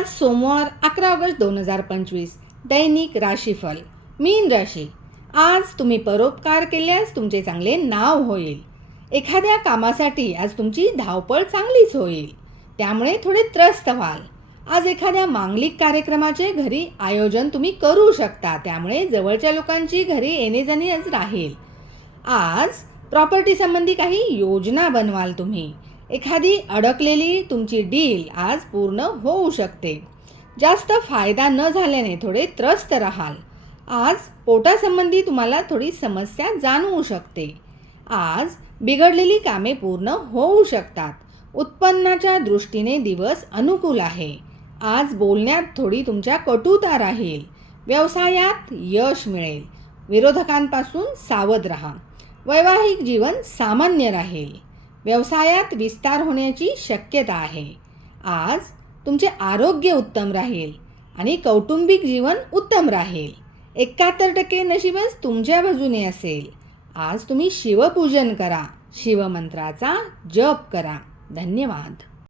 आज सोमवार 11 ऑगस्ट 2025 दैनिक राशीफल मीन राशी। आज तुम्ही परोपकार केल्यास तुमचे चांगले नाव होईल। एखाद्या कामासाठी आज तुमची धावपळ चांगलीच होईल, त्यामुळे थोडे त्रस्त व्हाल। आज एखाद्या मांगलिक कार्यक्रमाचे घरी आयोजन तुम्ही करू शकता, त्यामुळे जवळच्या लोकांची घरी येणेजाणे आज राहील। आज प्रॉपर्टी संबंधी काही योजना बनवाल तुम्ही। एखादी अडकलेली तुमची डील आज पूर्ण होऊ शकते। जास्त फायदा न झाल्याने थोडे त्रस्त राहाल। आज पोटासंबंधी तुम्हाला थोडी समस्या जाणवू शकते। आज बिघडलेली कामे पूर्ण होऊ शकतात। उत्पन्नाच्या दृष्टीने दिवस अनुकूल आहे। आज बोलण्यात थोडी तुमच्या कटुता राहील। व्यवसायात यश मिळेल। विरोधकांपासून सावध राहा। वैवाहिक जीवन सामान्य राहील। व्यवसायात विस्तार होण्याची शक्यता आहे। आज तुमचे आरोग्य उत्तम राहील आणि कौटुंबिक जीवन उत्तम राहील। 71% नशीबच तुमच्या बाजूने असेल। आज तुम्ही शिवपूजन करा, शिवमंत्राचा जप करा। धन्यवाद।